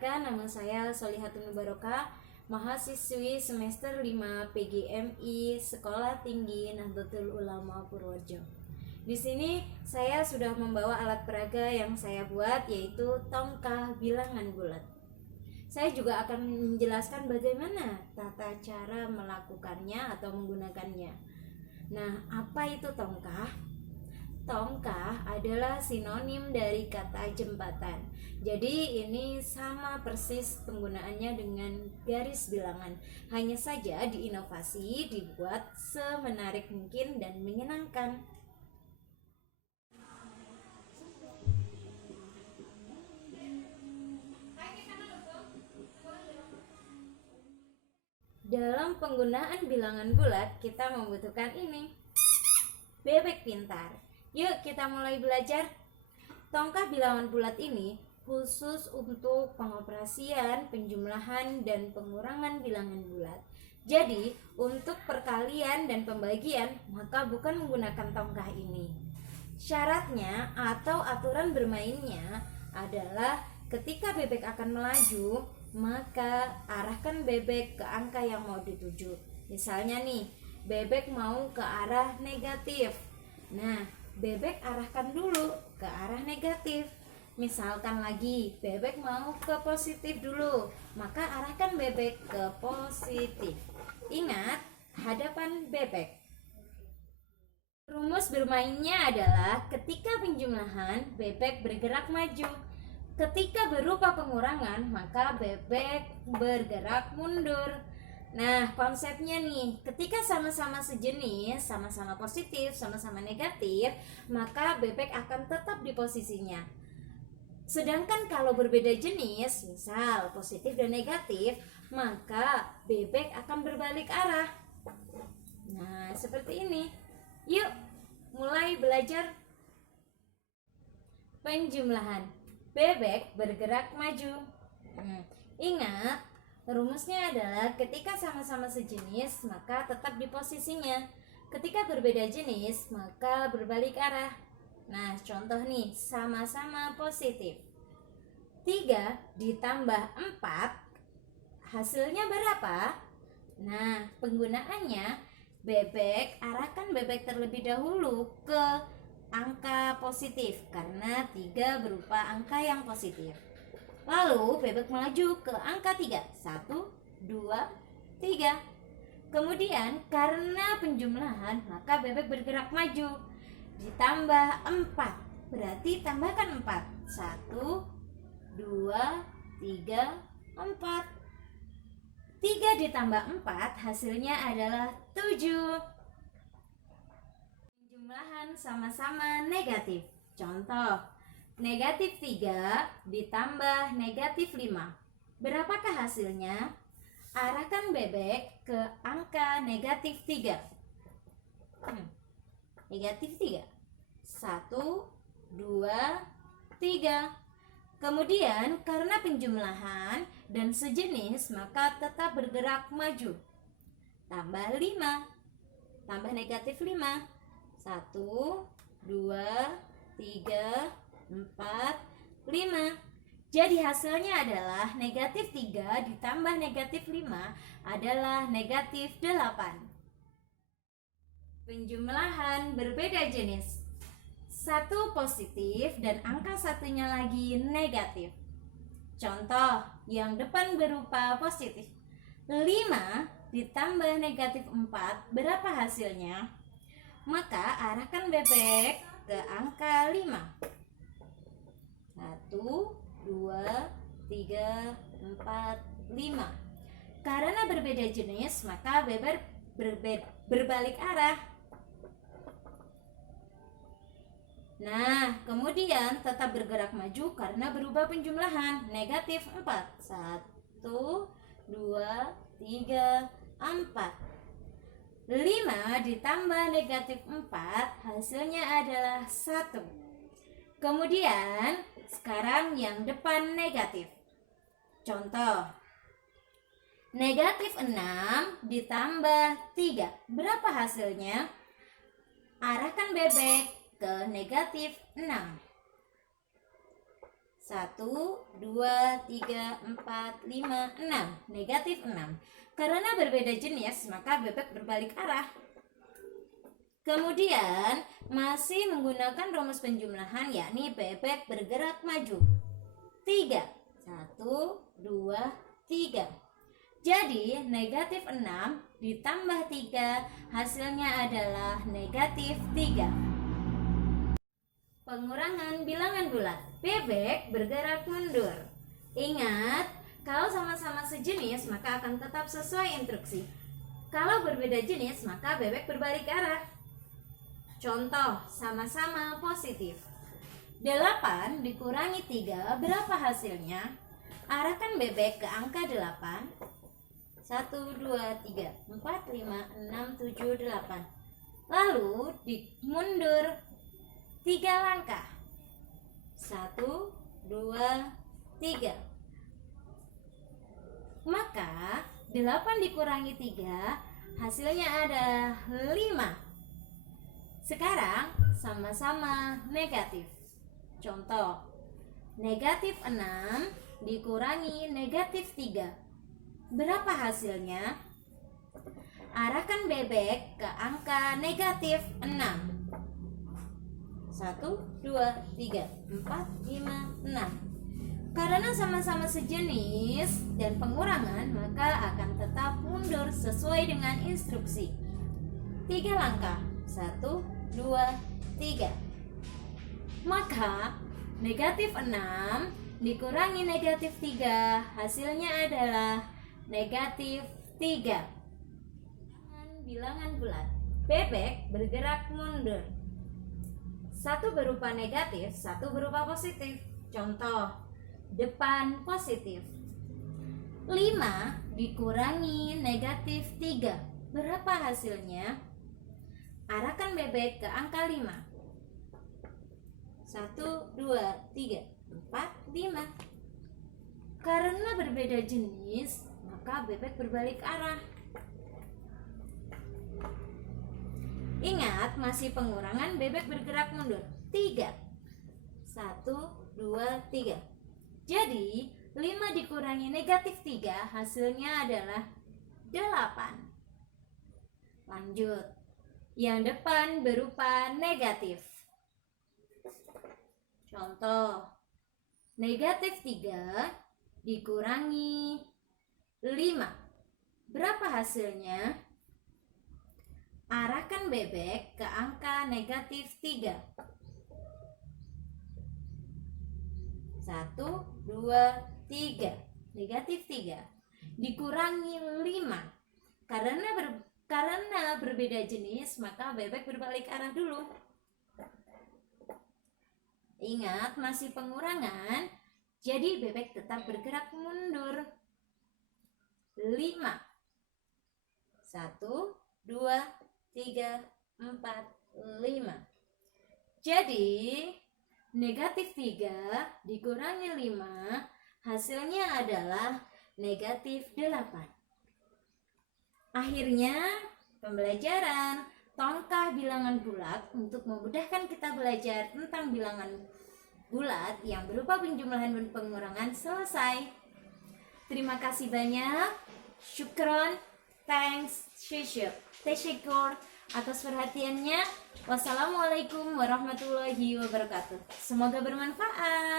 Perkenalkan, nama saya Solihatun Barokah, mahasiswi semester 5 PGMI Sekolah Tinggi Nahdlatul Ulama Purworejo. Di sini saya sudah membawa alat peraga yang saya buat, yaitu tongkah bilangan bulat. Saya juga akan menjelaskan bagaimana tata cara melakukannya atau menggunakannya. Nah, apa itu tongkah? Tongkah adalah sinonim dari kata jembatan. Jadi ini sama persis penggunaannya dengan garis bilangan. Hanya saja diinovasi, dibuat semenarik mungkin dan menyenangkan. Dalam penggunaan bilangan bulat, kita membutuhkan ini. Bebek pintar. Yuk kita mulai belajar. Tongkah bilangan bulat ini khusus untuk pengoperasian, penjumlahan, dan pengurangan bilangan bulat. Jadi, untuk perkalian dan pembagian, maka bukan menggunakan tongkah ini. Syaratnya atau aturan bermainnya adalah ketika bebek akan melaju, maka arahkan bebek ke angka yang mau dituju. Misalnya nih, bebek mau ke arah negatif. Nah, bebek arahkan dulu ke arah negatif. Misalkan lagi, bebek mau ke positif dulu, maka arahkan bebek ke positif. Ingat, hadapan bebek. Rumus bermainnya adalah ketika penjumlahan, bebek bergerak maju. Ketika berupa pengurangan, maka bebek bergerak mundur. Nah, konsepnya nih, ketika sama-sama sejenis, sama-sama positif, sama-sama negatif, maka bebek akan tetap di posisinya. Sedangkan kalau berbeda jenis, misal positif dan negatif, maka bebek akan berbalik arah. Nah, seperti ini. Yuk, mulai belajar. Penjumlahan. Bebek bergerak maju. Ingat, rumusnya adalah ketika sama-sama sejenis, maka tetap di posisinya. Ketika berbeda jenis, maka berbalik arah. Nah, contoh nih, sama-sama positif. 3 ditambah 4, hasilnya berapa? Nah, penggunaannya, bebek, arahkan bebek terlebih dahulu ke angka positif, karena 3 berupa angka yang positif. Lalu bebek melaju ke angka 3. 1, 2, 3. Kemudian karena penjumlahan, maka bebek bergerak maju. Ditambah 4. Berarti tambahkan 4. 1, 2, 3, 4. 3 ditambah 4 hasilnya adalah 7. Penjumlahan sama-sama negatif. Contoh, negatif 3 ditambah negatif 5. Berapakah hasilnya? Arahkan bebek ke angka negatif 3. Negatif 3. 1, 2, 3. Kemudian karena penjumlahan dan sejenis, maka tetap bergerak maju. Tambah 5. Tambah negatif 5. 1, 2, 3, 4, 5. Jadi hasilnya adalah negatif 3 ditambah negatif 5 adalah negatif 8. Penjumlahan berbeda jenis. 1 positif dan angka satunya lagi negatif. Contoh, yang depan berupa positif. 5 ditambah negatif 4, berapa hasilnya? Maka arahkan bebek ke angka 5. 1, 2, 3, 4, 5. Karena berbeda jenis, maka bebek berbalik arah. Nah, kemudian tetap bergerak maju karena berubah penjumlahan. Negatif 4. 1, 2, 3, 4. 5 ditambah negatif 4 hasilnya adalah 1. Kemudian sekarang yang depan negatif. Contoh, negatif 6 ditambah 3, berapa hasilnya? Arahkan bebek ke negatif 6. 1, 2, 3, 4, 5, 6. Negatif 6. Karena berbeda jenis, maka bebek berbalik arah. Kemudian masih menggunakan rumus penjumlahan, yakni bebek bergerak maju. 3. 1, 2, 3. Jadi negatif 6 ditambah 3 hasilnya adalah negatif 3. Pengurangan bilangan bulat. Bebek bergerak mundur. Ingat, kalau sama-sama sejenis maka akan tetap sesuai instruksi. Kalau berbeda jenis maka bebek berbalik arah. Contoh, sama-sama positif. 8 dikurangi 3 berapa hasilnya? Arahkan bebek ke angka 8. 1, 2, 3, 4, 5, 6, 7, 8. Lalu dimundur 3 langkah. 1, 2, 3. Maka 8 dikurangi 3 hasilnya ada 5. Sekarang sama-sama negatif. Contoh, negatif 6 dikurangi negatif 3. Berapa hasilnya? Arahkan bebek ke angka negatif 6. 1, 2, 3, 4, 5, 6. Karena sama-sama sejenis dan pengurangan, maka akan tetap mundur sesuai dengan instruksi. 3 langkah. 1, 2, 3. Maka negatif 6 dikurangi negatif 3 hasilnya adalah negatif 3. Bilangan bulat. Bebek bergerak mundur. 1 berupa negatif, 1 berupa positif. Contoh, depan positif. 5 dikurangi negatif 3. Berapa hasilnya? Arahkan bebek ke angka 5. 1, 2, 3, 4, 5. Karena berbeda jenis, maka bebek berbalik arah. Ingat, masih pengurangan, bebek bergerak mundur. 3. 1, 2, 3. Jadi 5 dikurangi negatif 3 hasilnya adalah 8. Lanjut. Yang depan berupa negatif. Contoh, negatif 3 dikurangi 5. Berapa hasilnya? Arahkan bebek ke angka negatif 3. 1, 2, 3. Negatif 3 dikurangi 5. Karena berbeda jenis, maka bebek berbalik arah dulu. Ingat, masih pengurangan, jadi bebek tetap bergerak mundur. 5. 1, 2, 3, 4, 5. Jadi negatif 3 dikurangi 5 hasilnya adalah negatif 8. Akhirnya pembelajaran tongkah bilangan bulat untuk memudahkan kita belajar tentang bilangan bulat yang berupa penjumlahan dan pengurangan selesai. Terima kasih banyak. Syukron, thanks, tesyukur atas perhatiannya. Wassalamualaikum warahmatullahi wabarakatuh. Semoga bermanfaat.